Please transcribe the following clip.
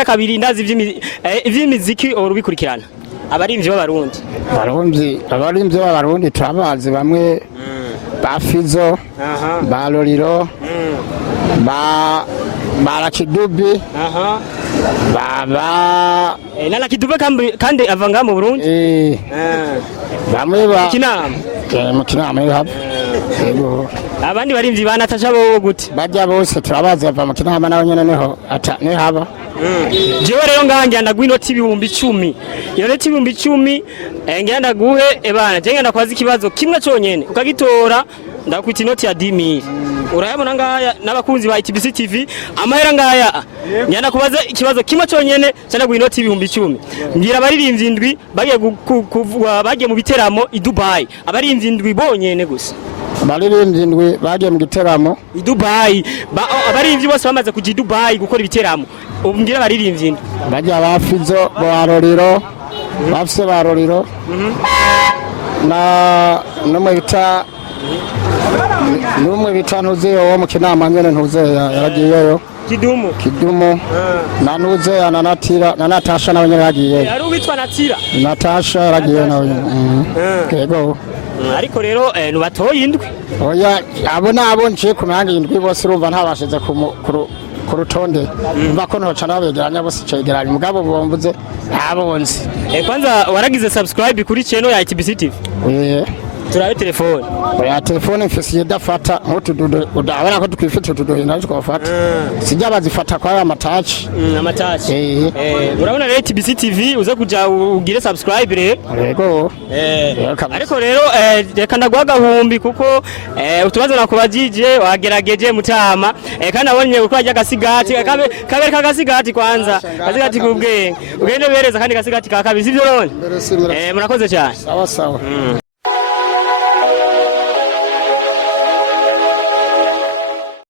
kira kabiri ndazi ivy'imiziki urubikurikirana abarimvyi b'abarundi turabazi bamwe bafizo baloriro barakidubi baba nana kidubi kandi avanga mu Burundi bamwe ba Mukinama yabo yego abandi barimvyi banatasha bo gute bajya bose turabazi bava Mukinama naho nyene neho ne haba jewe rero nganja ndagwa inoti 10,000 iyo noti 10,000 ngenda guhe ebana je ngenda kwaza ikibazo kimwe cyonyene ukagitora ndakwita inoti ya 10,000 urayabona ngaya n'abakunzi ba ETBC-TV amahera ngaya ngenda kubaza ikibazo kimwe cyonyene cyane gwa inoti 10,000 ngira abaririmbyi indwi bagiye mu biteramo i Dubai abaririmbyi indwi bonyene gusa abaririmbyi indwi bagiye mu giteramo i Dubai abaririmbyi bose bamaze kuja i Dubai gukora ibiteramo umbwira abaririmbyi indwi bajya bafizo baroriro bafise baroriro na numwita numwe bitantuze wo mu Kinama nyene ntuze yaragiyeyo kidumu na nuze ananatira na Natasha nawe nyene yagiyeyo yari ubitwa Natira Natasha yaragiye nawe yego ariko rero nubatoye indwi oya abo nabo nje kumanga indwi bose urumva ntabashize ku rutonde umva ko noca nabegeranya bose cegeranye mugabo bombuze abonzi kwanza waragize subscribe kuri channel ya ETBC-TV turabe telefone ya telefone mfisiye dafata nkutududo udabona ko twifite tududo naje kwafata sijya bazifata kwa amatachi urabona rero ETBC-TV uze kuja ugire subscribe rego ariko rero reka ndagwa gahumbi kuko utubazo nakubajije wagerageje mutama kandi abonye uko ajya gasigati kabere kagasigati kwanza gasigati kubwenge ugende bereza kandi gasigati ka kabiri sivyo none murakoze cyane sawa